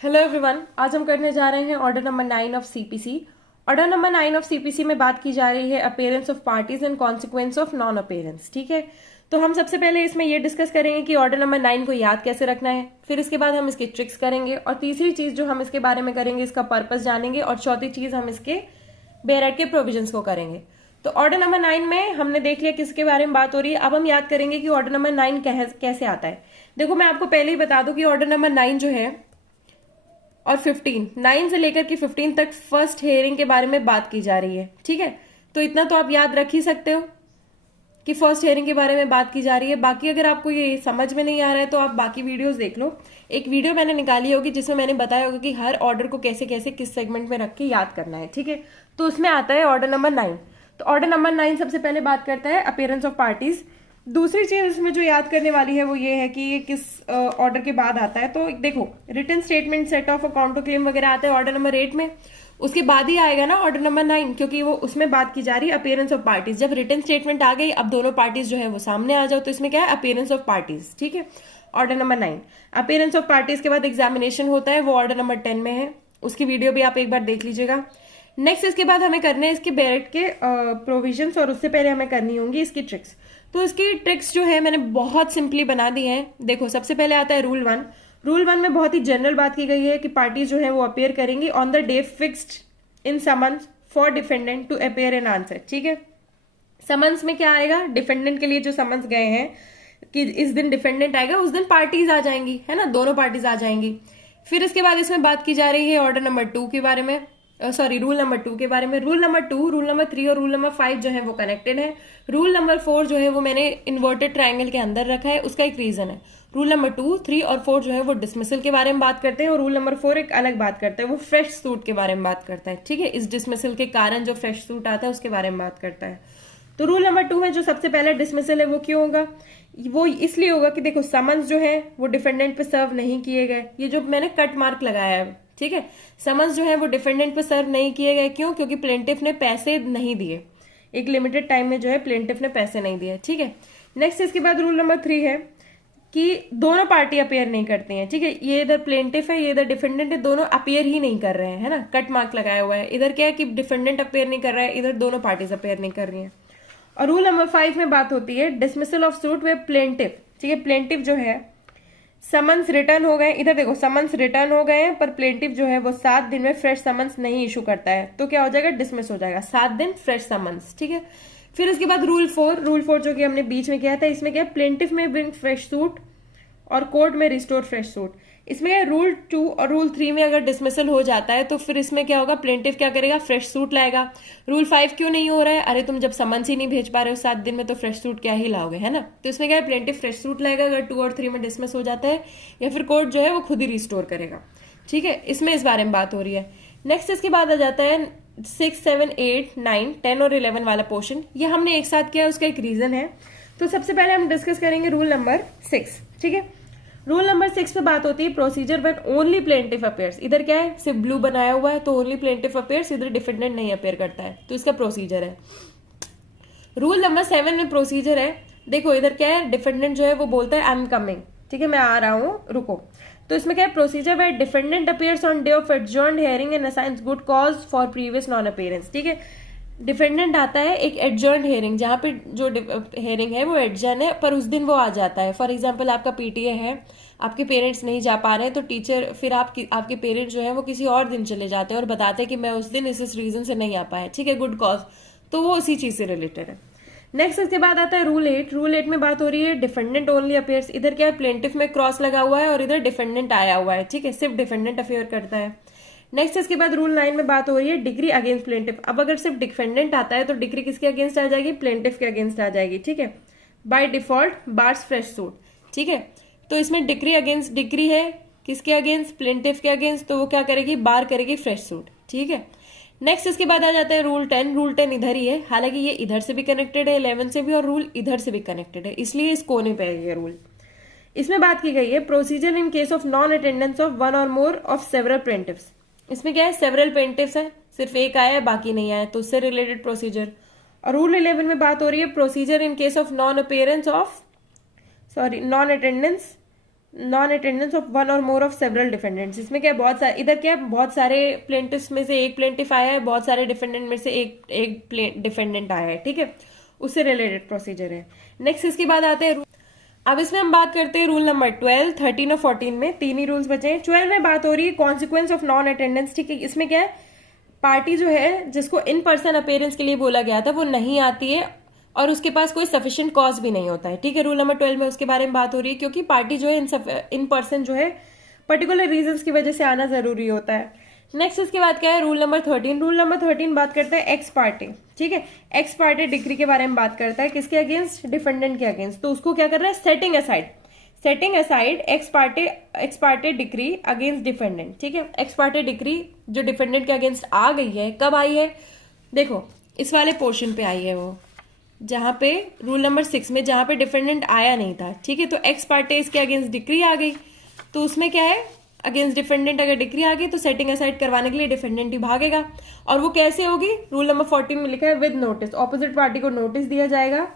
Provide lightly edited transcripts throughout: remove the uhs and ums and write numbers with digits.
Hello everyone, आज हम करने जा रहे हैं order number 9 of CPC. Order number 9 of CPC में बात की जा रही है appearance of parties and consequence of non appearance. ठीक है, तो हम सबसे पहले इसमें ये डिस्कस करेंगे कि ऑर्डर नंबर 9 को याद कैसे रखना है, फिर इसके बाद हम इसके ट्रिक्स करेंगे, और तीसरी चीज जो हम इसके बारे में करेंगे इसका पर्पस जानेंगे, और चौथी चीज हम इसके बेरेट के प्रोविजंस को करेंगे। तो ऑर्डर नंबर 9 में हमने देख लिया किसके बारे में बात हो रही है। अब हम याद करेंगे कि ऑर्डर नंबर 9 कैसे आता है। देखो, मैं आपको पहले ही बता दूं कि ऑर्डर नंबर 9 जो है और 15, 9 से लेकर के 15 तक फर्स्ट हेयरिंग के बारे में बात की जा रही है। ठीक है, तो इतना तो आप याद रख ही सकते हो कि फर्स्ट हेयरिंग के बारे में बात की जा रही है। बाकी अगर आपको ये समझ में नहीं आ रहा है तो आप बाकी वीडियोस देख लो। एक वीडियो मैंने निकाली होगी जिसमें मैंने बताया होगा कि हर ऑर्डर को कैसे कैसे किस सेगमेंट में रख के याद करना है। ठीक है, तो उसमें आता है ऑर्डर नंबर 9। तो ऑर्डर नंबर 9 सबसे पहले बात करता है अपीयरेंस ऑफ पार्टीज। दूसरी चीज इसमें जो याद करने वाली है वो ये है कि ये किस ऑर्डर के बाद आता है। तो देखो, written statement, set off account to claim वगैरह आता है ऑर्डर नंबर 8 में। उसके बाद ही आएगा ना ऑर्डर नंबर 9, क्योंकि वो उसमें बात की जा रही है अपीयरेंस ऑफ पार्टीज। जब रिटन स्टेटमेंट आ गई, अब दोनों पार्टीज जो है वो सामने आ जाओ, तो इसमें क्या है, अपीयरेंस ऑफ पार्टीज। ठीक है, order number 9 appearance of parties के बाद एग्जामिनेशन होता है, वो ऑर्डर नंबर 10 में है। उसकी वीडियो भी आप एक बार देख लीजिएगा। नेक्स्ट इसके बाद हमें करने हैं इसके बेरेट के प्रोविजंस, और उससे पहले हमें करनी होंगी इसकी ट्रिक्स। तो इसकी ट्रिक्स जो है मैंने बहुत सिंपली बना दी हैं। देखो, सबसे पहले आता है रूल 1। रूल 1 में बहुत ही जनरल बात की गई है कि पार्टीज जो है वो अपीयर करेंगी on the day fixed in summons for defendant to appear in answer. ठीक है, समन्स में क्या आएगा, डिफेंडेंट के लिए जो समन्स गए हैं कि इस दिन डिफेंडेंट आएगा, उस दिन पार्टीज आ जाएंगी, है ना, दोनों पार्टीज आ जाएंगी। फिर इसके बाद इसमें बात की जा रही है ऑर्डर नंबर 2 के बारे में, सॉरी रूल नंबर 2 के बारे में। रूल नंबर 2, रूल नंबर 3 और रूल नंबर 5 जो है वो कनेक्टेड है। रूल नंबर 4 जो है वो मैंने इन्वर्टेड ट्राइंगल के अंदर रखा है, उसका एक रीजन है। रूल नंबर 2, 3 और 4 जो है वो डिसमिसल के बारे में बात करते हैं, और रूल नंबर 4 एक अलग बात करता है, वो फ्रेश सूट के बारे में बात करता है। ठीक है, इस डिसमिसल के कारण जो फ्रेश सूट आता है उसके बारे में बात करता है। तो रूल नंबर 2 में जो सबसे पहला डिसमिसल है वो क्यों होगा, वो इसलिए होगा कि देखो, समन्स जो है वो डिफेंडेंट पे सर्व नहीं किए गए। ये जो मैंने कट मार्क लगाया है, ठीक है, समन्स जो है वो डिफेंडेंट पे सर्व नहीं किए गए। क्यों? क्योंकि प्लेंटिफ ने पैसे नहीं दिए, एक लिमिटेड टाइम में जो है प्लेंटिफ ने पैसे नहीं दिए। ठीक है, नेक्स्ट इसके बाद रूल नंबर 3 है कि दोनों पार्टी अपेयर नहीं करती हैं। ठीक है, ये इधर प्लेंटिफ है, ये इधर डिफेंडेंट है, दोनों अपेयर ही नहीं कर रहे हैं, है ना, कट मार्क लगाया हुआ है। इधर क्या है कि डिफेंडेंट अपेयर नहीं कर रहा है, इधर दोनों पार्टीज अपेयर नहीं कर रही हैं। और रूल नंबर 5 में बात होती है dismissal of suit way plaintiff. ठीक है, प्लेंटिफ जो है समन्स रिटर्न हो गए, इधर देखो समन्स रिटर्न हो गए हैं, पर प्लेंटिफ जो है वो 7 दिन में फ्रेश समन्स नहीं इशू करता है, तो क्या हो जाएगा, डिसमिस हो जाएगा, 7 दिन फ्रेश समन्स। ठीक है, फिर इसके बाद रूल 4 जो कि हमने बीच में किया था, इसमें क्या, प्लेंटिफ में ब्रिंग फ्रेश सूट और कोर्ट में रिस्टोर फ्रेश सूट। इसमें रूल 2 और रूल 3 में अगर डिसमिसल हो जाता है तो फिर इसमें क्या होगा, प्लेंटिफ क्या करेगा, फ्रेश सूट लाएगा। रूल 5 क्यों नहीं हो रहा है, अरे तुम जब समन्स ही नहीं भेज पा रहे हो 7 दिन में, तो फ्रेश सूट क्या ही लाओगे, है ना। तो इसमें क्या है, प्लेंटिफ फ्रेश सूट लाएगा अगर 2 और 3 में डिसमिस हो जाता है, या फिर कोर्ट जो है वो खुद ही रिस्टोर करेगा। ठीक है, इसमें इस बारे में बात हो रही है। नेक्स्ट इसके बाद आ जाता है 6, 7, 8, 9, 10 और 11 वाला पोर्शन। ये हमने एक साथ किया, उसका एक रीजन है। तो सबसे पहले हम डिस्कस करेंगे रूल नंबर 6। ठीक है, रूल नंबर 6 पे बात होती है procedure when only plaintiff appears. इधर क्या है, सिर्फ ब्लू बनाया हुआ है, तो ओनली प्लेंटिफ अपेयर्स, इधर डिफेंडेंट नहीं अपेयर करता है, तो इसका प्रोसीजर है। रूल नंबर 7 में प्रोसीजर है, देखो इधर क्या है, डिफेंडेंट जो है वो बोलता है आई एम कमिंग, ठीक है, मैं आ रहा हूँ, रुको। तो इसमें क्या है, procedure where defendant appears on day of adjourned hearing and assigns good cause for previous non appearance. ठीक है, डिफेंडेंट आता है एक एडजर्न हेयरिंग, जहां पे जो हेयरिंग है वो एडजर्न है, पर उस दिन वो आ जाता है। फॉर एग्जांपल आपका पीटीए है, आपके पेरेंट्स नहीं जा पा रहे हैं, तो टीचर फिर आपके पेरेंट्स जो है वो किसी और दिन चले जाते हैं और बताते हैं कि मैं उस दिन इस रीजन से नहीं आ पाया। ठीक है, गुड कॉज, तो वो उसी चीज से रिलेटेड है। नेक्स्ट इसके बाद आता है रूल 8। रूल 8 में बात हो रही है डिफेंडेंट ओनली अपेयर्स। इधर क्या है, प्लेंटिफ में क्रॉस लगा हुआ है और इधर डिफेंडेंट आया हुआ है। ठीक है, सिर्फ डिफेंडेंट अपेयर करता है। नेक्स्ट इसके बाद रूल 9 में बात हो रही है डिग्री अगेंस्ट प्लेंटिफ। अब अगर सिर्फ डिफेंडेंट आता है तो डिग्री किसके अगेंस्ट आ जाएगी, प्लेंटिफ के अगेंस्ट आ जाएगी। ठीक है, by default bars fresh suit. ठीक है, तो इसमें डिग्री अगेंस्ट डिग्री है, किसके अगेंस्ट, प्लेंटिफ के अगेंस्ट, तो वो क्या करेगी, बार करेगी फ्रेश सूट। ठीक है, नेक्स्ट इसके बाद आ जाता है रूल 10। रूल 10 इधर ही है, हालांकि ये इधर से भी कनेक्टेड है 11 से भी, और रूल इधर से भी कनेक्टेड है, इसलिए इस कोने पे है ये रूल। इसमें बात की गई है procedure in case of non attendance of one और मोर ऑफ सेवरल प्लेंटिफ्स। इसमें क्या है, सेवरल प्लेंटिफ्स है, सिर्फ एक आया है बाकी नहीं आया, तो उससे रिलेटेड प्रोसीजर। और रूल 11 में बात हो रही है procedure in case of non appearance of, sorry, non attendance non attendance of one और मोर ऑफ सेवरल डिफेंडेंट्स। इसमें क्या है, बहुत सारे, इधर क्या है, बहुत सारे प्लेंटिफ्स में से एक प्लेंटिफ आया है, बहुत सारे डिफेंडेंट में से एक डिफेंडेंट आया है, ठीक है, उससे रिलेटेड प्रोसीजर है। नेक्स्ट इसके बाद आते हैं, अब इसमें हम बात करते हैं रूल नंबर 12, 13 और 14 में तीन ही रूल्स बचे हैं। 12 में बात हो रही है कॉन्सिक्वेंस ऑफ नॉन अटेंडेंस, ठीक है। इसमें क्या है, पार्टी जो है जिसको इन पर्सन अपेयरेंस के लिए बोला गया था वो नहीं आती है और उसके पास कोई सफिशिएंट कॉज भी नहीं होता है, ठीक है। रूल नंबर 12 में उसके बारे में बात हो रही है, क्योंकि पार्टी जो है इन पर्सन जो है पर्टिकुलर रीजंस की वजह से आना जरूरी होता है। नेक्स्ट इसके बाद क्या है, रूल नंबर 13। रूल नंबर 13 बात करता है एक्स पार्टी, ठीक है। एक्स पार्टी डिग्री के बारे में बात करता है, किसके अगेंस्ट, डिफेंडेंट के अगेंस्ट। तो उसको क्या कर रहा है, setting aside x party degree against defendant, ठीक है। एक्स पार्टी डिग्री जो डिफेंडेंट के अगेंस्ट आ गई है, कब आई है, देखो इस वाले पोर्शन पे आई है, वो जहां पे रूल नंबर 6 में जहां पे डिफेंडेंट आया नहीं था, ठीक है। तो एक्स पार्टी इसके अगेंस्ट डिग्री आ गई, तो उसमें क्या है, अगेंस्ट डिफेंडेंट अगर डिग्री आ गई तो सेटिंग असाइड करवाने के लिए डिफेंडेंट ही भागेगा। और वो कैसे होगी, रूल नंबर 14 में लिखा है विद नोटिस, ऑपोजिट पार्टी को नोटिस दिया जाएगा,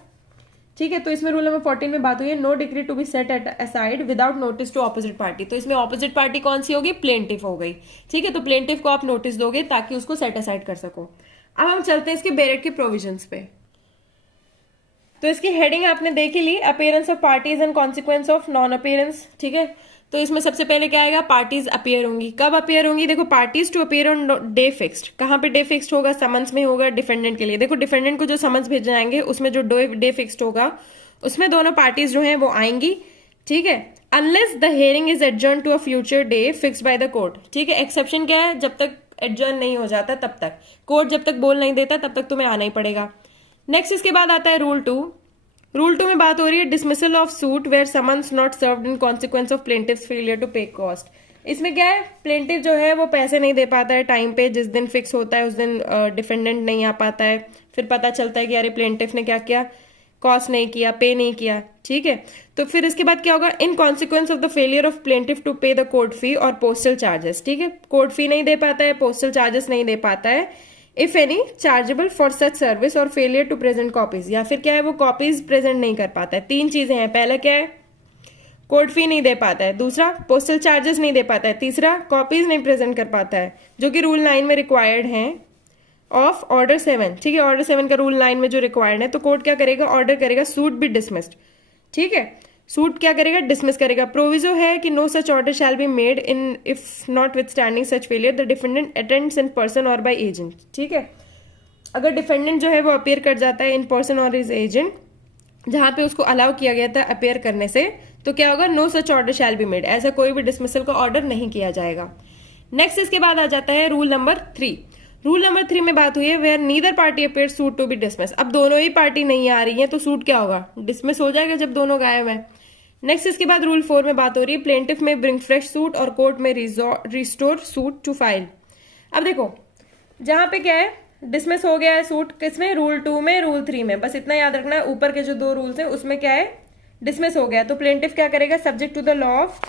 ठीक है। तो इसमें रूल नंबर 14 में बात हुई है no degree to be set at aside without notice to opposite party. तो इसमें ऑपोजिट पार्टी कौन सी होगी, प्लेंटिफ हो गई, ठीक है। तो प्लेंटिफ को आप नोटिस दोगे ताकि उसको सेट असाइड कर सको। अब हम चलते हैं इसके बेरेट के प्रोविजंस पे। तो इसकी हेडिंग आपने देख ही ली, appearance of parties and consequence of non appearance, ठीक है। तो इसमें सबसे पहले क्या आएगा, पार्टीज अपियर होंगी। कब अपियर होंगी, देखो parties to appear on day fixed, कहाँ पे डे फिक्स्ड होगा, समन्स में होगा डिफेंडेंट के लिए। देखो डिफेंडेंट को जो समन्स भेजाएंगे उसमें जो डे फिक्स्ड होगा उसमें दोनों पार्टीज जो है वो आएंगी, ठीक है। Unless the hearing is adjourn to a future day fixed by the court, ठीक है। एक्सेप्शन क्या है, जब तक एडजर्न नहीं हो जाता तब तक, कोर्ट जब तक बोल नहीं देता तब तक तुम्हें आना ही पड़ेगा। नेक्स्ट इसके बाद आता है रूल 2। रूल 2 में बात हो रही है dismissal of suit where summons not served in consequence of plaintiff's failure to pay cost. इसमें क्या है, प्लेंटिव जो है वो पैसे नहीं दे पाता है टाइम पे, जिस दिन फिक्स होता है उस दिन डिफेंडेंट नहीं आ पाता है, फिर पता चलता है कि अरे प्लेंटिव ने क्या किया, कॉस्ट नहीं किया, पे नहीं किया, ठीक है। तो फिर इसके बाद क्या होगा, in consequence of the failure of plaintiff to pay the court fee और पोस्टल चार्जेस, ठीक है। कोर्ट फी नहीं दे पाता है, पोस्टल चार्जेस नहीं दे पाता है, if any chargeable for such service और फेलियर टू प्रेजेंट कॉपीज, या फिर क्या है वो कॉपीज प्रेजेंट नहीं कर पाता है। तीन चीजें हैं, पहला क्या है, कोर्ट फी नहीं दे पाता है, दूसरा पोस्टल चार्जेस नहीं दे पाता है, तीसरा कॉपीज नहीं प्रेजेंट कर पाता है, जो कि रूल 9 में रिक्वायर्ड है ऑफ ऑर्डर 7, ठीक है। ऑर्डर 7 का रूल 9 में जो रिक्वायर्ड है, तो कोर्ट क्या करेगा, ऑर्डर करेगा सूट बी डिसमिस्ड, ठीक है। सूट क्या करेगा, डिसमिस करेगा। प्रोविजो है कि no such order shall be made in if notwithstanding such failure the defendant attends in person और बाय एजेंट, ठीक है। अगर डिफेंडेंट जो है वो अपेयर कर जाता है इन पर्सन और इज एजेंट, जहां पे उसको अलाउ किया गया था अपेयर करने से, तो क्या होगा, no such order shall be made, ऐसा कोई भी डिसमिसल का ऑर्डर नहीं किया जाएगा। नेक्स्ट इसके बाद आ जाता है रूल नंबर 3। रूल नंबर 3 में बात हुई है where neither party appear suit to be dismiss. अब दोनों ही पार्टी नहीं आ रही है तो सूट क्या होगा, डिसमिस हो जाएगा जब दोनों गायब है। नेक्स्ट इसके बाद रूल 4 में बात हो रही है प्लेंटिफ में ब्रिंग फ्रेश सूट और कोर्ट में रिस्टोर सूट टू फाइल। अब देखो जहां पे क्या है, डिसमिस हो गया है सूट, किसमें, रूल 2 में, रूल 3 में, बस इतना याद रखना है, ऊपर के जो दो रूल्स हैं उसमें क्या है, डिसमिस हो गया। तो प्लेंटिफ क्या करेगा, subject to the law of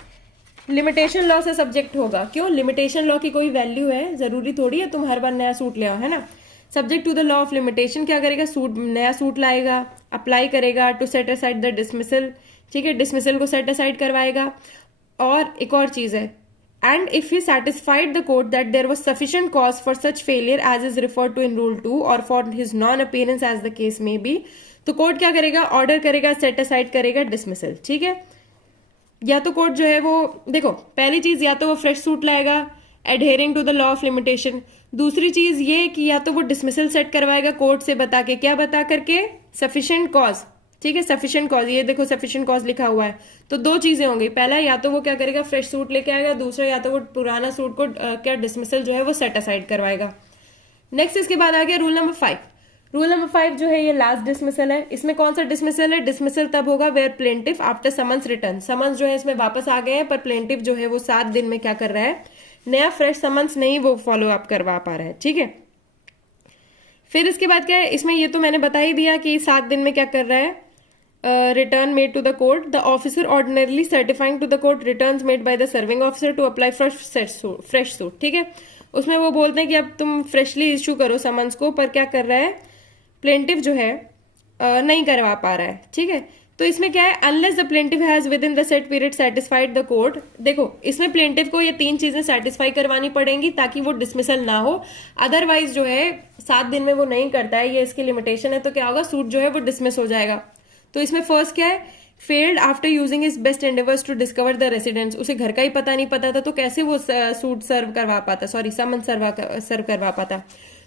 limitation law से सब्जेक्ट होगा। क्यों, लिमिटेशन लॉ की कोई वैल्यू है, जरूरी थोड़ी है तुम हर बार नया सूट ले आओ, है ना। Subject to the law of limitation क्या करेगा, सूट नया सूट लाएगा, अप्लाई करेगा to set aside the dismissal, ठीक है, डिसमिसल को सेट असाइड करवाएगा। और एक और चीज है, and if he satisfied the court that there was sufficient cause for such failure as is referred to in rule 2 और for his non appearance as the case may be, तो court क्या करेगा, ऑर्डर करेगा, set aside करेगा dismissal, ठीक है। या तो कोर्ट जो है वो, देखो पहली चीज या तो वो फ्रेश सूट लाएगा adhering to the law of limitation, दूसरी चीज ये कि या तो वो डिसमिसल सेट करवाएगा कोर्ट से बता के, क्या बता करके, सफिशिएंट कॉज, ठीक है, सफिशिएंट कॉज, ये देखो सफिशिएंट कॉज लिखा हुआ है। तो दो चीजें होंगी, पहला या तो वो क्या करेगा, फ्रेश सूट लेके आएगा, दूसरा या तो वो पुराना सूट को क्या डिसमिसल जो है वो सेट असाइड करवाएगा। नेक्स्ट इसके बाद आ गया रूल नंबर 5। रूल नंबर 5 जो है ये लास्ट डिसमिसल है। इसमें कौन सा डिसमिसल है, डिसमिसल तब होगा where plaintiff after summons return, summons जो है इसमें वापस आ गए हैं पर प्लेंटिफ जो है वो 7 दिन में क्या कर रहा है, नया फ्रेश समन्स नहीं वो फॉलो अप करवा पा रहा है, ठीक है। फिर इसके बाद क्या है, इसमें ये तो मैंने बता ही दिया कि 7 दिन में क्या कर रहा है, return made to the court, the officer ordinarily certifying to the court returns made by the serving officer to apply fresh suit, ठीक है। उसमें वो बोलते हैं कि अब तुम फ्रेशली इश्यू करो समन्स को, पर क्या कर रहा है, प्लेंटिफ जो है नहीं करवा पा रहा है, ठीक है। तो इसमें क्या है, unless the plaintiff has with in the set period satisfied the court. देखो इसमें प्लेंटिव को ये 3 चीजें सेटिस्फाई करवानी पड़ेंगी ताकि वो डिसमिसल ना हो, अदरवाइज जो है 7 दिन में वो नहीं करता है, ये इसकी लिमिटेशन है, तो क्या होगा, सूट जो है वो डिसमिस हो जाएगा। तो इसमें फर्स्ट क्या है, failed after using his best endeavours to discover the residence, उसे घर का ही पता नहीं पता था तो कैसे वो सूट सर्व करवा पाता, सॉरी समन सर्व करवा पाता।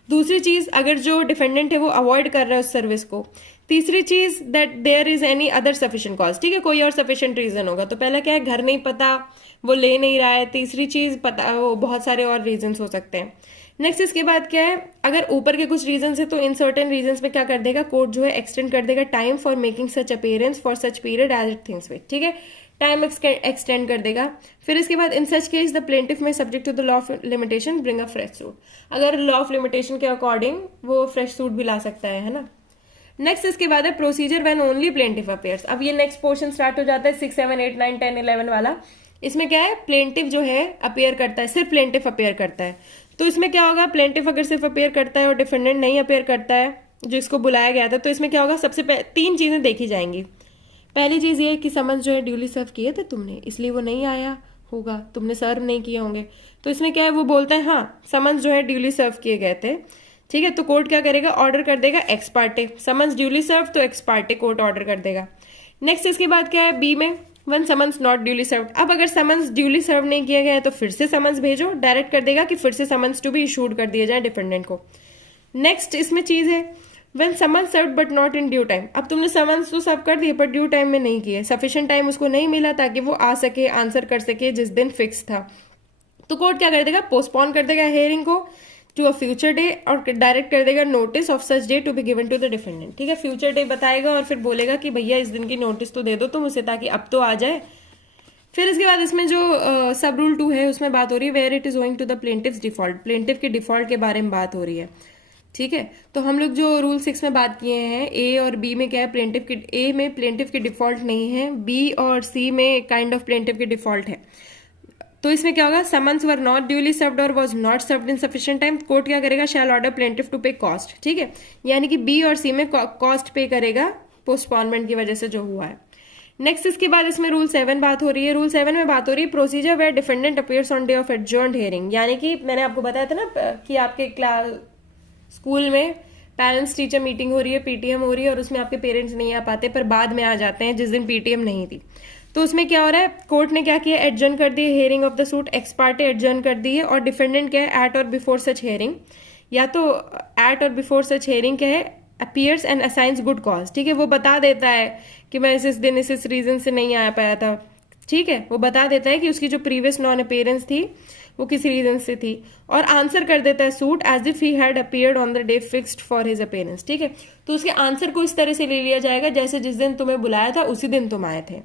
दूसरी चीज, अगर जो डिफेंडेंट है वो अवॉइड कर रहा है उस सर्विस को। तीसरी चीज, that there is any other sufficient cause, ठीक है, कोई और सफिशिएंट रीजन होगा। तो पहला क्या है, घर नहीं पता, वो ले नहीं रहा है। तीसरी चीज, पता, वो बहुत सारे और रीजन हो सकते हैं। नेक्स्ट इसके बाद क्या है, अगर ऊपर के कुछ रीजन है तो इन सर्टेन रीजन में क्या कर देगा, कोर्ट जो है एक्सटेंड कर देगा time for making such appearance for such period as it thinks fit, ठीक है, टाइम एक्सटेंड कर देगा। फिर इसके बाद in such case the plaintiff में subject to the law of limitation bring a fresh suit, अगर लॉ ऑफ लिमिटेशन के अकॉर्डिंग वो फ्रेश सूट भी ला सकता है ना। नेक्स्ट इसके बाद है procedure when only plaintiff appears. अब ये नेक्स्ट पोर्शन स्टार्ट हो जाता है 6, 7, 8, 9, 10, 11 वाला। इसमें क्या है, प्लेंटिफ जो है अपेयर करता है, सिर्फ प्लेंटिफ अपेयर करता है। तो इसमें क्या होगा, प्लेंटिफ अगर सिर्फ अपेयर करता है और डिफेंडेंट नहीं अपेयर करता है जो इसको बुलाया गया था, तो इसमें क्या होगा, सबसे 3 चीजें देखी जाएंगी। पहली चीज ये कि समन्स जो है ड्यूली सर्व किए थे तुमने, इसलिए वो नहीं आया होगा, तुमने सर्व नहीं किए होंगे। तो इसमें क्या है, वो बोलता है हाँ समन्स जो है ड्यूली सर्व किए गए थे, ठीक है। तो कोर्ट क्या करेगा, ऑर्डर कर देगा एक्स पार्टे, समन्स ड्यूली सर्व तो एक्स पार्टे कोर्ट ऑर्डर कर देगा। नेक्स्ट इसके बाद क्या है, बी में वन समन्स नॉट ड्यूली सर्व। अब अगर समन्स ड्यूली सर्व नहीं किया गया है तो फिर से समन्स भेजो, डायरेक्ट कर देगा कि फिर से समन्स टू बी इशूड कर दिया जाए डिफेंडेंट को। नेक्स्ट इसमें चीज है when summons served but not in due time. अब तुमने समन्स तो सर्व कर दिए पर ड्यू टाइम में नहीं किए, सफिशिएंट टाइम उसको नहीं मिला ताकि वो आ सके, आंसर कर सके जिस दिन फिक्स था। तो कोर्ट क्या कर देगा, पोस्टपोन कर देगा हियरिंग को टू अ फ्यूचर डे और डायरेक्ट कर देगा notice of such day to be given to the defendant, ठीक है। फ्यूचर डे बताएगा और फिर बोलेगा कि भैया इस दिन की नोटिस तो दे दो तुम उसे ताकि अब तो आ जाए। फिर इसके बाद इसमें जो सब रूल 2 है उसमें बात हो रही है where it is owing to the plaintiff's default, plaintiff के डिफॉल्ट के बारे में बात हो रही है, ठीक है। तो हम लोग जो रूल 6 में बात किए हैं, ए और बी में क्या है, प्लेंटिव के, ए में प्लेंटिव के डिफॉल्ट नहीं है, बी और सी में काइंड ऑफ प्लेंटिव के डिफॉल्ट है। तो इसमें क्या होगा, summons were not duly served or was not served in sufficient time, court क्या करेगा, shall order plaintiff to pay cost, ठीक है। यानी कि बी और सी में कॉस्ट पे करेगा पोस्टपोनमेंट की वजह से जो हुआ है। नेक्स्ट इसके बाद इसमें रूल 7 बात हो रही है। रूल 7 में बात हो रही है procedure where defendant appears on day of adjourned hearing, यानी कि मैंने आपको बताया था ना कि आपके क्लास स्कूल में पेरेंट्स टीचर मीटिंग हो रही है, पीटीएम हो रही है और उसमें आपके पेरेंट्स नहीं आ पाते पर बाद में आ जाते हैं जिस दिन पीटीएम नहीं थी। तो उसमें क्या हो रहा है, कोर्ट ने क्या किया, एडजर्न कर दी hearing of the suit, ex parte adjourn कर दी है और डिफेंडेंट क्या है, एट और बिफोर सच हियरिंग, या तो एट और बिफोर सच हियरिंग क्या है, appears and assigns good cause, ठीक है। वो बता देता है कि मैं इस दिन इस रीजन से नहीं आ पाया था, ठीक है, वो बता देता है कि उसकी जो प्रीवियस नॉन अपीयरेंस थी वो किसी रीजन से थी और आंसर कर देता है suit as if he had appeared on the day fixed for his appearance, ठीक है। तो उसके आंसर को इस तरह से ले लिया जाएगा जैसे जिस दिन तुम्हें बुलाया था उसी दिन तुम आए थे।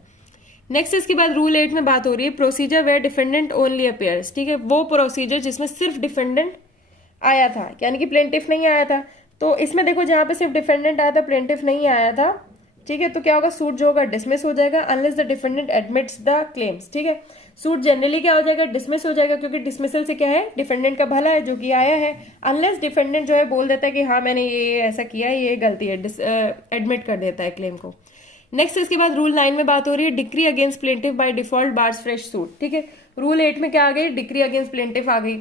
नेक्स्ट इसके बाद रूल 8 में बात हो रही है procedure where defendant only appears, ठीक है, वो प्रोसीजर जिसमें सिर्फ डिफेंडेंट आया था यानी कि प्लेंटिफ नहीं आया था। तो इसमें देखो जहां पे सिर्फ डिफेंडेंट आया था प्लेंटिफ नहीं आया था, ठीक है, तो क्या होगा, सूट जो होगा डिसमिस हो जाएगा unless the defendant admits the claims, ठीक है। सूट जनरली क्या हो जाएगा, डिसमिस हो जाएगा क्योंकि डिसमिसल से क्या है, डिफेंडेंट का भला है जो कि आया है, अनलेस डिफेंडेंट जो है बोल देता है कि हाँ मैंने ये ऐसा किया है, ये गलती है, एडमिट कर देता है क्लेम को। नेक्स्ट इसके बाद रूल 9 में बात हो रही है decree against plaintiff by default bars fresh suit, ठीक है। रूल 8 में क्या आ गई, डिक्री अगेंस्ट प्लेंटिफ आ गई।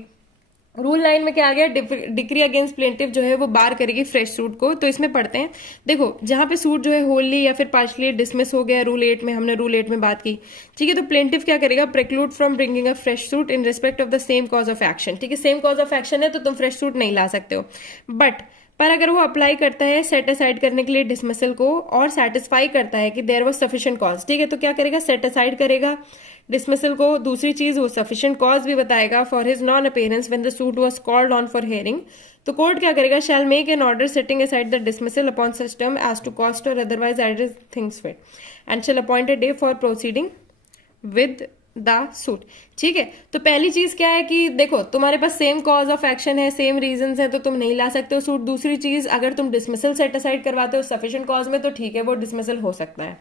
रूल 9 में क्या आ गया, डिक्री अगेंस्ट प्लेंटिफ जो है वो बार करेगी फ्रेश सूट को। तो इसमें पढ़ते हैं, देखो जहां पे सूट जो है होली या फिर पार्शली डिसमिस हो गया रूल 8 में, हमने रूल 8 में बात की, ठीक है। तो प्लेंटिफ क्या करेगा, preclude from bringing a fresh suit in respect of the same cause of action, ठीक है। सेम कॉज ऑफ एक्शन है तो तुम फ्रेश सूट नहीं ला सकते हो, पर अगर वो अप्लाई करता है सेट असाइड करने के लिए डिसमिसल को और सेटिस्फाई करता है कि देयर वाज सफिशिएंट कॉज, ठीक है, तो क्या करेगा, सेट असाइड करेगा डिसमिसल को। दूसरी चीज वो सफिशिएंट कॉज भी बताएगा for his non appearance when the suit was called on for hearing. तो कोर्ट क्या करेगा, shall make an order setting aside the dismissal upon such term as to cost or otherwise as it things fit and shall appoint a day for proceeding with the suit, ठीक है। तो पहली चीज क्या है कि देखो तुम्हारे पास सेम कॉज ऑफ एक्शन है, सेम रीजंस है, तो तुम नहीं ला सकते हो सूट। दूसरी चीज अगर तुम डिसमिसल सेट असाइड करवाते हो सफिशिएंट कॉज में तो ठीक है, वो डिसमिसल हो सकता है।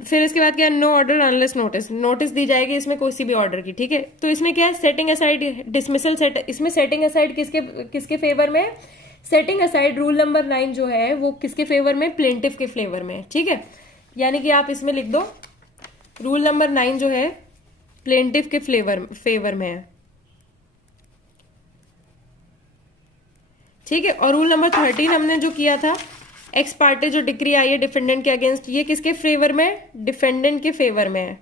फिर इसके बाद क्या है, no order unless notice, notice दी जाएगी इसमें कोई भी ऑर्डर की, ठीक है। तो इसमें क्या है, सेटिंग असाइड डिसमिसल सेट, इसमें सेटिंग असाइड किसके फेवर में, सेटिंग असाइड रूल नंबर 9 जो है वो किसके फेवर में, प्लेंटिफ के फेवर में, ठीक है। यानी कि आप इसमें लिख दो रूल नंबर 9 जो है प्लेंटिफ के फेवर में है, ठीक है। और रूल नंबर 13 हमने जो किया था, एक्स पार्टे जो डिक्री आई है डिफेंडेंट के अगेंस्ट, ये किसके फेवर में, डिफेंडेंट के फेवर में है,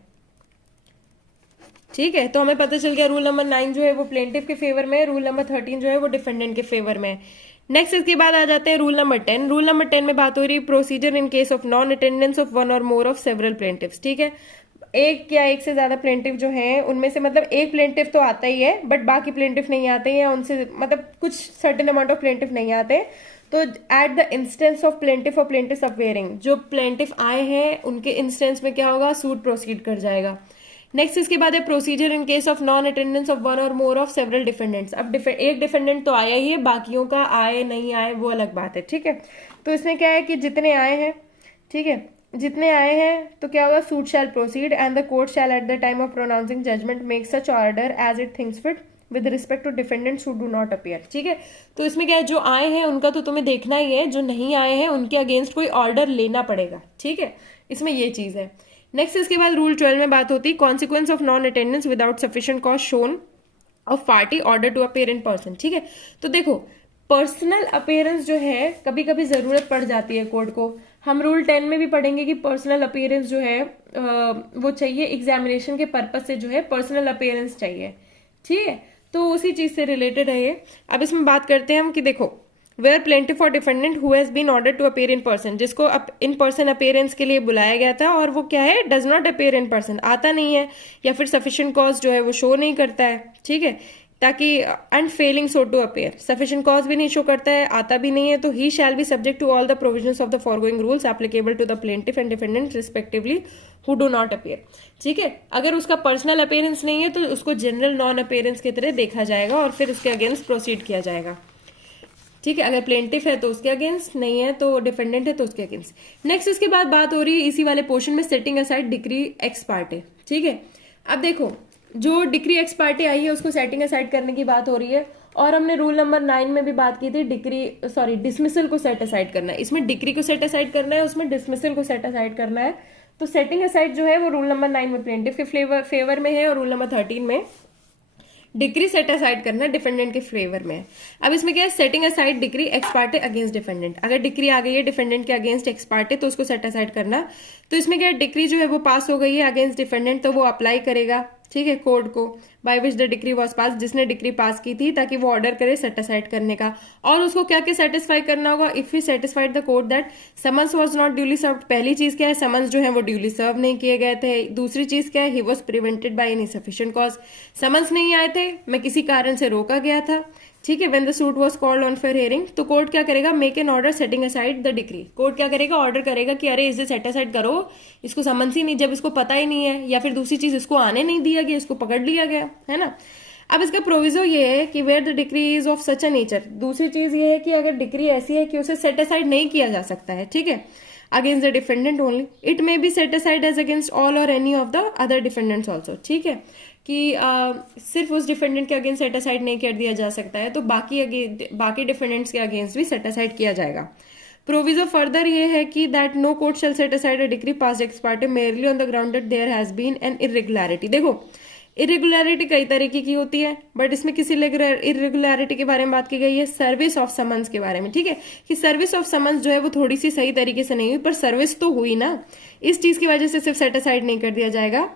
ठीक है। तो हमें पता चल गया रूल नंबर 9 जो है वो प्लेंटिफ के फेवर में है, रूल नंबर 13 जो है वो डिफेंडेंट के फेवर में है। नेक्स्ट इसके बाद आ जाते हैं रूल नंबर 10। रूल नंबर 10 में बात हो रही है procedure in case of non attendance of one और मोर ऑफ सेवरल प्लेंटिव्स, ठीक है। एक या एक से ज्यादा प्लेंटिव जो हैं उनमें से मतलब एक प्लेंटिव तो आता ही है बट बाकी प्लेंटिव नहीं आते हैं, या उनसे मतलब कुछ सर्टेन अमाउंट ऑफ प्लेंटिव नहीं आते हैं। तो at the instance of plaintiff और प्लेंटिव अपेयरिंग, जो प्लेंटिफ आए हैं उनके इंस्टेंस में क्या होगा, सूट प्रोसीड कर जाएगा। नेक्स्ट इसके बाद है procedure in case of non attendance of one और मोर ऑफ सेवरल डिफेंडेंट्स। अब एक डिफेंडेंट तो आया ही है, बाकियों का आए नहीं आए वो अलग बात है, ठीक है। तो इसमें क्या है कि जितने आए हैं, ठीक है, जितने आए हैं तो क्या होगा, suit shall proceed and the court shall at the time of pronouncing judgment make such order as it thinks fit with respect to defendants who do not appear, ठीक है। तो इसमें क्या है, जो आए हैं उनका तो तुम्हें देखना ही है, जो नहीं आए हैं उनके अगेंस्ट कोई ऑर्डर लेना पड़ेगा, ठीक है। इसमें ये चीज है। नेक्स्ट इसके बाद रूल 12 में बात होती है consequence of non attendance without sufficient cause shown of party order to appear in person, ठीक है। तो देखो पर्सनल अपीयरेंस जो है कभी कभी जरूरत पड़ जाती है कोर्ट को। हम रूल 10 में भी पढ़ेंगे कि पर्सनल अपीयरेंस जो है वो चाहिए एग्जामिनेशन के पर्पज से, जो है पर्सनल अपीयरेंस चाहिए, ठीक है। तो उसी चीज से रिलेटेड है ये। अब इसमें बात करते हैं हम कि देखो वेयर प्लेंटिफ और defendant who has been order to appear in person, जिसको इन पर्सन अपीयरेंस के लिए बुलाया गया था और वो क्या है, does not appear in person, आता नहीं है, या फिर सफिशिएंट कॉज जो है वो शो नहीं करता है, ठीक है, ताकि and failing so to appear, sufficient cause भी नहीं शो करता है, आता भी नहीं है, तो ही shall be subject to all the provisions of the foregoing rules applicable to the plaintiff and defendant respectively who do not appear, ठीक है। अगर उसका पर्सनल अपीयरेंस नहीं है तो उसको जनरल नॉन अपीयरेंस की तरह देखा जाएगा और फिर उसके अगेंस्ट प्रोसीड किया जाएगा, ठीक है। अगर प्लेंटिफ है तो उसके अगेंस्ट, नहीं है तो डिफेंडेंट है तो उसके अगेंस्ट। नेक्स्ट इसके बाद बात हो रही है इसी वाले पोर्शन में setting aside decree x Partey, ठीक है। अब देखो जो डिक्री एक्स पार्टे आई है उसको सेटिंग असाइड करने की बात हो रही है, और हमने रूल नंबर 9 में भी बात की थी डिसमिसल को सेट असाइड करना है। इसमें डिक्री को सेट असाइड करना है, उसमें डिसमिसल को सेट असाइड करना है। तो सेटिंग असाइड जो है वो रूल नंबर 9 में प्लेंटिफ के फेवर में है और रूल नंबर 13 में डिक्री सेट असाइड करना डिफेंडेंट के फेवर में है। अब इसमें क्या है, setting aside decree x Partey against defendant. अगर डिक्री आ गई है डिफेंडेंट के अगेंस्ट एक्स पार्टे तो उसको सेट असाइड करना। तो इसमें क्या है, डिक्री जो है वो पास हो गई है अगेंस्ट डिफेंडेंट, तो वो अप्लाई करेगा, ठीक है, कोर्ट को, by which the decree was pass, जिसने डिक्री पास की थी, ताकि वो ऑर्डर करे सेट असाइड करने का। और उसको क्या क्या सेटिस्फाई करना होगा, if he satisfied the court that summons was not duly serve. पहली चीज क्या है, समन्स जो है वो ड्यूली सर्व नहीं किए गए थे। दूसरी चीज क्या है, he was prevented by any sufficient cause, summons नहीं आए थे, मैं किसी कारण से रोका गया था, ठीक है। When the suit was called on for hearing, तो कोर्ट क्या करेगा, make an order setting aside the decree. Court क्या करेगा, ऑर्डर करेगा कि अरे इसे सेट असाइड करो, इसको समन्स ही नहीं, जब इसको पता ही नहीं है, या फिर दूसरी चीज इसको आने नहीं दिया गया, इसको पकड़ लिया गया है ना। अब इसका प्रोविजो ये है कि where the decree is of such a nature. दूसरी चीज ये है कि अगर डिक्री ऐसी है कि उसे सेट असाइड नहीं किया जा सकता है, ठीक है, against the defendant only, it may be set aside as against all or any of the other defendants also, ठीक है, कि सिर्फ उस डिफेंडेंट के अगेंस्ट सेट असाइड नहीं कर दिया जा सकता है, तो बाकी डिफेंडेंट्स के अगेंस्ट भी सेट असाइड किया जाएगा। प्रोविजो फर्दर ये है कि that no court shall set aside a decree passed ex parte merely on the ground that there has been an irregularity. देखो इरेगुलरिटी कई तरीके की होती है, बट इसमें किसी इरेगुलरिटी के बारे में बात की गई है, सर्विस ऑफ समन्स के बारे में, ठीक है, कि सर्विस ऑफ समन्स जो है वो थोड़ी सी सही तरीके से नहीं हुई, पर सर्विस तो हुई ना, इस चीज की वजह से सिर्फ सेट असाइड नहीं कर दिया जाएगा।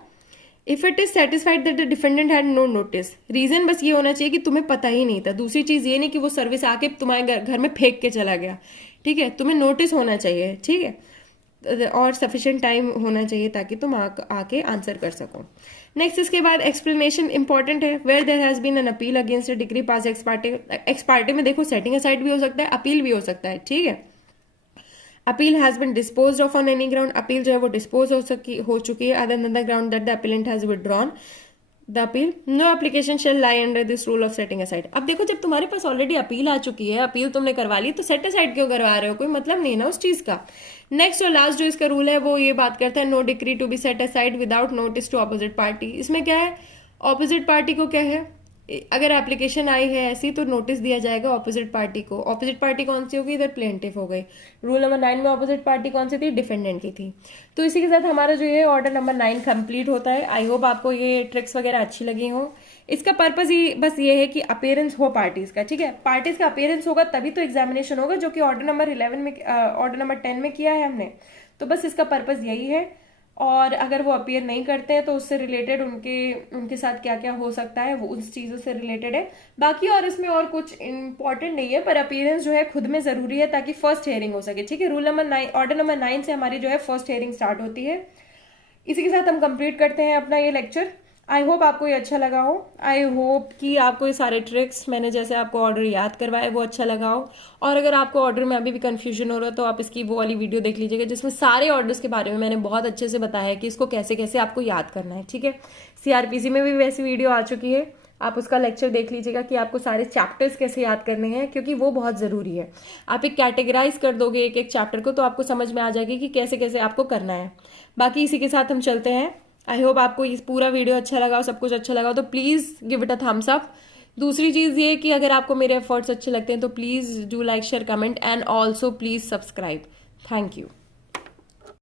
If it is satisfied that the defendant had no notice, reason बस ये होना चाहिए कि तुम्हें पता ही नहीं था। दूसरी चीज ये नहीं कि वो सर्विस आके तुम्हारे घर में फेंक के चला गया, ठीक है, तुम्हें नोटिस होना चाहिए, ठीक है, और सफिशिएंट टाइम होना चाहिए ताकि तुम आके आंसर कर सको। नेक्स्ट इसके बाद एक्सप्लेनेशन इंपॉर्टेंट है, where there has been an appeal against a decree pass ex parte. Ex parte में देखो सेटिंग असाइड भी हो सकता है, अपील भी हो सकता है, ठीक है। Appeal has been disposed of on any ground, appeal जो है वो डिस्पोज हो चुकी है other than the ground that the appellant has withdrawn the appeal, no application shall lie under this rule of setting aside. अब देखो जब तुम्हारे पास ऑलरेडी अपील आ चुकी है, अपील तुमने करवा ली, तो सेट असाइड क्यों करवा रहे हो, कोई मतलब नहीं ना उस चीज का। नेक्स्ट और लास्ट जो इसका रूल है वो ये बात करता है no decree to be set aside without notice to opposite party. इसमें क्या है, ऑपोजिट पार्टी को क्या है, अगर एप्लीकेशन आई है ऐसी तो नोटिस दिया जाएगा ऑपोजिट पार्टी को। ऑपोजिट पार्टी कौन सी होगी, इधर प्लेंटिफ हो गई। रूल नंबर 9 में ऑपोजिट पार्टी कौन सी थी, डिफेंडेंट की थी। तो इसी के साथ हमारा जो ये ऑर्डर नंबर 9 कंप्लीट होता है। आई होप आपको ये ट्रिक्स वगैरह अच्छी लगी हो। इसका पर्पज ही बस ये है कि अपेयरेंस हो पार्टीज का, ठीक है। पार्टीज का अपेयरेंस होगा तभी तो एग्जामिनेशन होगा, जो कि ऑर्डर नंबर 11 में ऑर्डर नंबर 10 में किया है हमने। तो बस इसका पर्पज यही है। और अगर वो अपीयर नहीं करते हैं तो उससे रिलेटेड उनके साथ क्या क्या हो सकता है वो उस चीज़ों से रिलेटेड है। बाकी और इसमें और कुछ इंपॉर्टेंट नहीं है, पर अपीयरेंस जो है खुद में ज़रूरी है ताकि फर्स्ट हियरिंग हो सके, ठीक है। रूल नंबर 9 ऑर्डर नंबर 9 से हमारी जो है फर्स्ट हियरिंग स्टार्ट होती है। इसी के साथ हम कंप्लीट करते हैं अपना ये लेक्चर। आई होप आपको ये अच्छा लगा हो। आई होप कि आपको ये सारे ट्रिक्स मैंने जैसे आपको ऑर्डर याद करवाए वो अच्छा लगा हो। और अगर आपको ऑर्डर में अभी भी कंफ्यूजन हो रहा है तो आप इसकी वो वाली वीडियो देख लीजिएगा जिसमें सारे ऑर्डर्स के बारे में मैंने बहुत अच्छे से बताया है कि इसको कैसे कैसे आपको याद करना है, ठीक है। सीआरपीसी में भी वैसी वीडियो आ चुकी है, आप उसका लेक्चर देख लीजिएगा कि आपको सारे चैप्टर्स कैसे याद करने हैं, क्योंकि वो बहुत ज़रूरी है। आप एक कैटेगराइज कर दोगे एक एक चैप्टर को तो आपको समझ में आ जाएगी कि कैसे कैसे आपको करना है। बाकी इसी के साथ हम चलते हैं। आई होप आपको इस पूरा वीडियो अच्छा लगा हो, सब कुछ अच्छा लगा हो तो please give it a thumbs up. दूसरी चीज़ ये कि अगर आपको मेरे एफर्ट्स अच्छे लगते हैं तो please do like share comment and also please subscribe. Thank you.